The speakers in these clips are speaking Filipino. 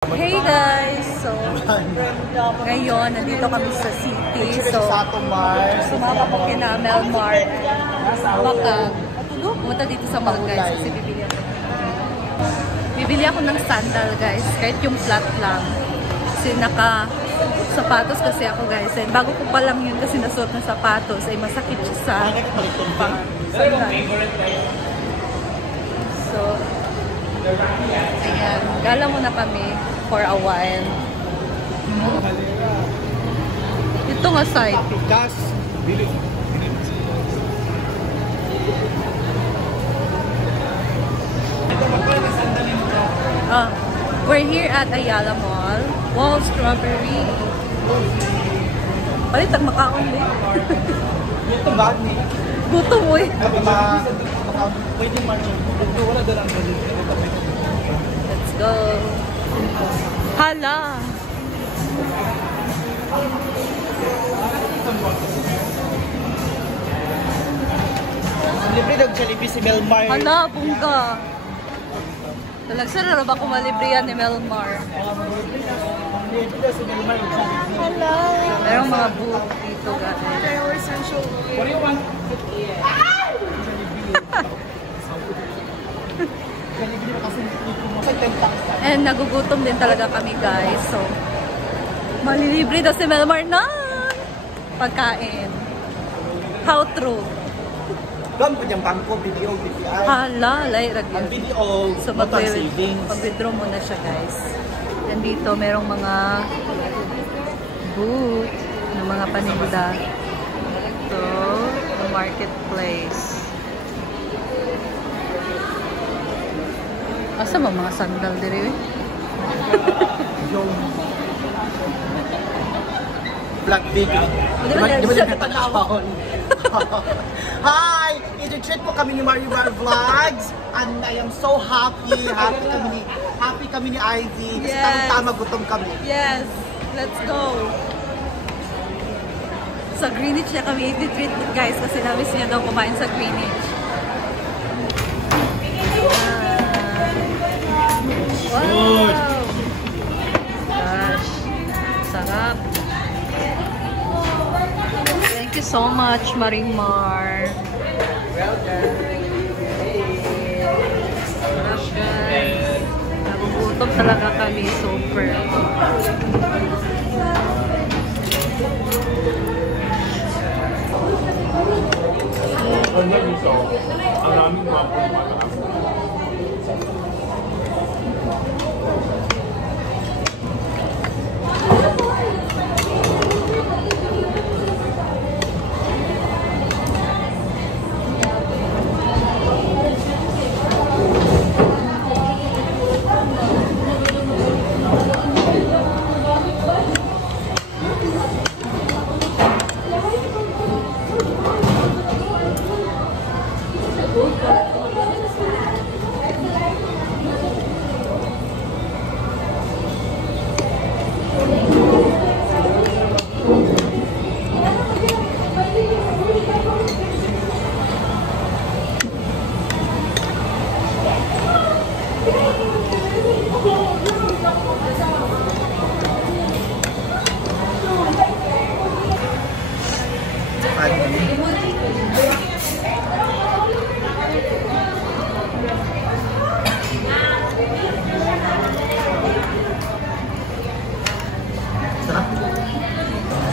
Hey guys! So, ngayon, nandito kami sa city. So, sumama ko kina Melmar. Baka, pumunta dito sa mall guys. Kasi bibili ako ng sandal guys. Kahit yung flat lang. Kasi naka-sapatos kasi ako guys. And bago ko pa lang yun kasi nasuot na sapatos ay masakit siya sa sandal. So, ayan. Gala muna kami for a while. Ito nga side. We're here at Ayala Mall. Wow, strawberry. Palit ang makaon eh. Gutom ba ni? Gutom mo eh. Pwede marching. Wala doon ang galing. Let's go. Hala. Libre daw Jollibee si Melmar. Hala, bungga. Talagsara na ba kung malibre yan ni Melmar? Libre daw si Melmar. Hala. Merong mga booth dito guys. What do you want? And nagugutom din talaga kami guys. So, malilibre daw si Melmar na pagkain. How true? Gam po niyang bangko, video, BPI. Hala, lay Ang ragyan. video, So, not ang savings. mag-withdraw muna siya guys. And dito, merong mga booth ng mga paninda. Ito, the marketplace. Asa ba mga sandal diri? Black Big. Di ba nagtatawon? Hi! I-treat po kami ni Mario Bar Vlogs. And I am so happy. Happy kami ni Ivy. Kasi tama gutom kami. Yes! Let's go! Sa Greenwich na kami i-treat guys kasi namiss niya daw kumain sa Greenwich. Wow! Gosh! Sarap! Thank you so much, Marimar. Welcome. Sarap guys. Nagugutom talaga kami. Super. Ang aming mga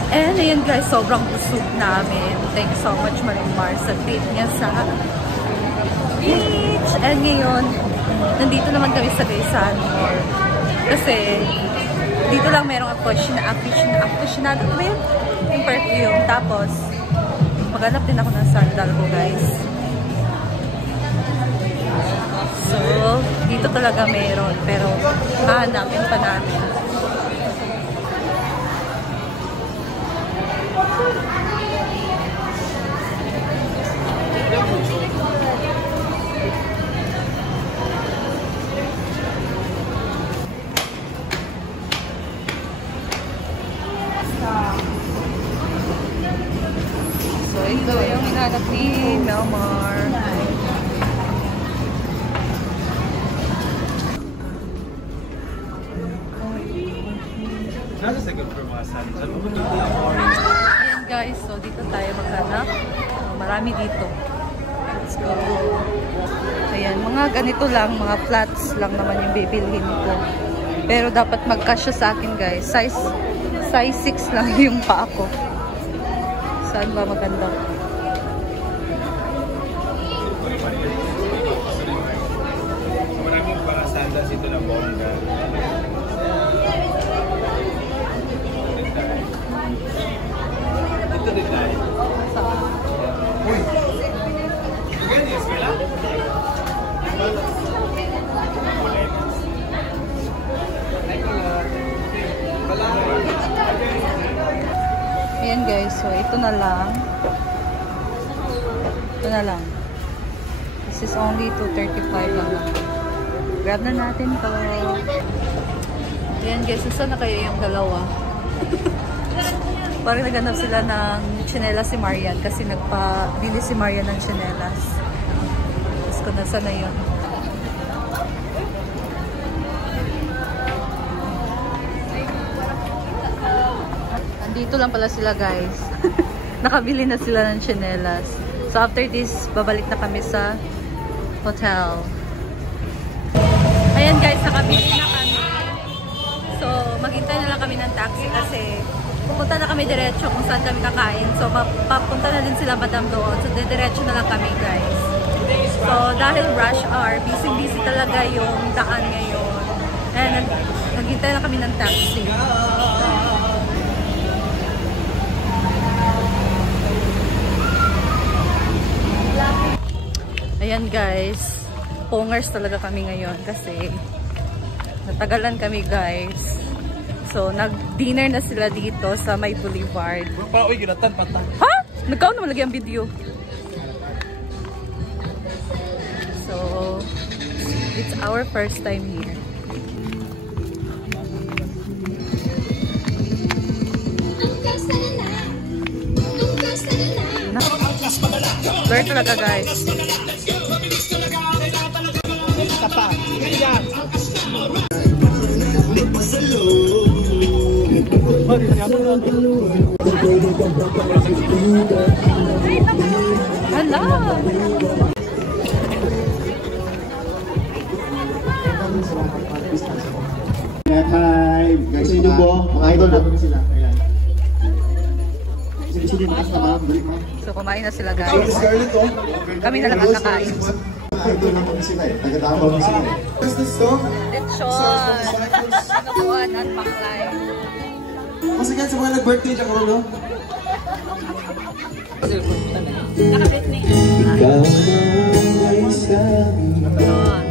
And ayun guys, sobrang busog namin. Thank you so much Marimar sa treat niya sa beach. And ngayon, nandito naman kami sa Gaysan Mall. Kasi dito lang merong aficionado ba yun? Yung perfume. Tapos, maghanap din ako ng sandal ko guys. So, dito talaga meron. Pero, hahanapin pa namin. So, ito yung hinahanap ni Melmar. That's just a good for mga sandals. Ayan guys, so dito tayo maghanap. Marami dito. Let's go. Ayan, mga ganito lang, mga flats lang naman yung bibilhin ko. Pero dapat magkasya sa akin guys. Size 6 lang yung paa ko. Saan ba maganda? So maraming para sandals ito na bongga. Ito din tayo. Uy! Ganyan yung eskwela? Ayan guys, so ito na lang. Ito na lang. This is only 235 lang. Grab na natin to. Ayan guys, saan na kayo yung dalawa? Parang naghanap sila ng tsinelas si Marian kasi nagpa-bili si Marian ng tsinelas. Tapos kung nasa na yun. Dito lang pala sila guys. Nakabili na sila ng tsinelas. So after this, babalik na kami sa hotel. Ayan guys, nakabili na kami. So maghintay na lang kami ng taxi kasi pupunta na kami diretso kung saan kami kakain. So papunta na din sila madam doon. So diretso na lang kami guys. So dahil rush hour, busy talaga yung daan ngayon. And naghintay na kami ng taxi. Ayan guys, pongers talaga kami ngayon kasi natagalan kami guys. So nag-dinner na sila dito sa May Boulevard. Uy, ginatan patang. Ha? Nagkaon naman lagi ang video. So it's our first time here. Blur talaga guys. Hala! Hi! Guys, inyo po, mga idol natin sila. Gusto niyo makas na ma'am, balik ma'am. So kumain na sila guys. Kami na lang ang nakain. Idol naman sila eh, taga-tamaw na sila eh. Business to? Lechon! Nakuhaan at paklay. Kasi yan sa mga nag-birthday dyan ko, no? Nakabit ni. Ikaw ay sabi ako'y mahal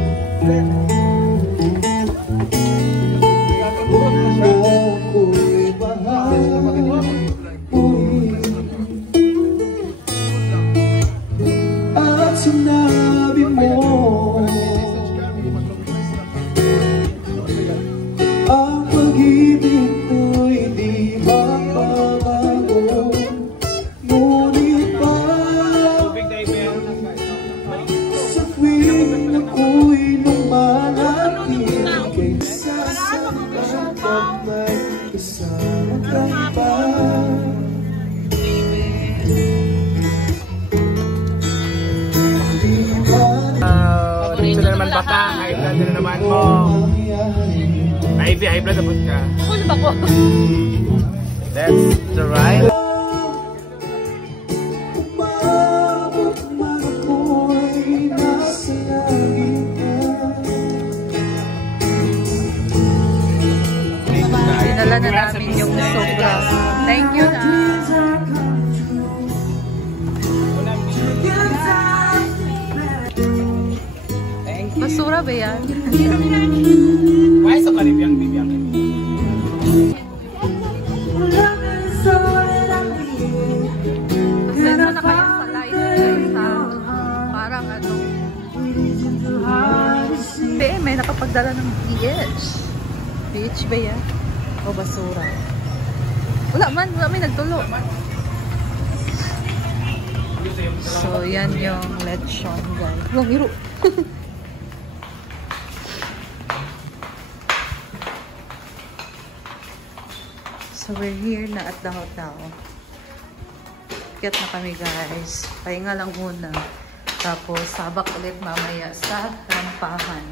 at sinabi mo ang pag-ibig ko'y di mapabago, ngunit pa sa tuwing ako'y lumalapit kay sasama kapag kasama ka pa. Dito na naman bata, high blood na naman mo. High blood abot ka. Ano ba ko? That's the right. Umabot man ako'y nasa langit na. Dinala na namin yung sobra. Thank you na. Basura ba yan? Why sa kalibiyang bibiyang? Send mo na kayo sa light guys ha. Parang ano. May nakapagdala ng BH. BH ba yan? O basura? Wala may nagtulo. So yan yung lechon guys. Wang hiro. So we're here na at the hotel. Kiyat na kami guys. Pahinga lang muna. Tapos sabak ulit mamaya sa Rampahan.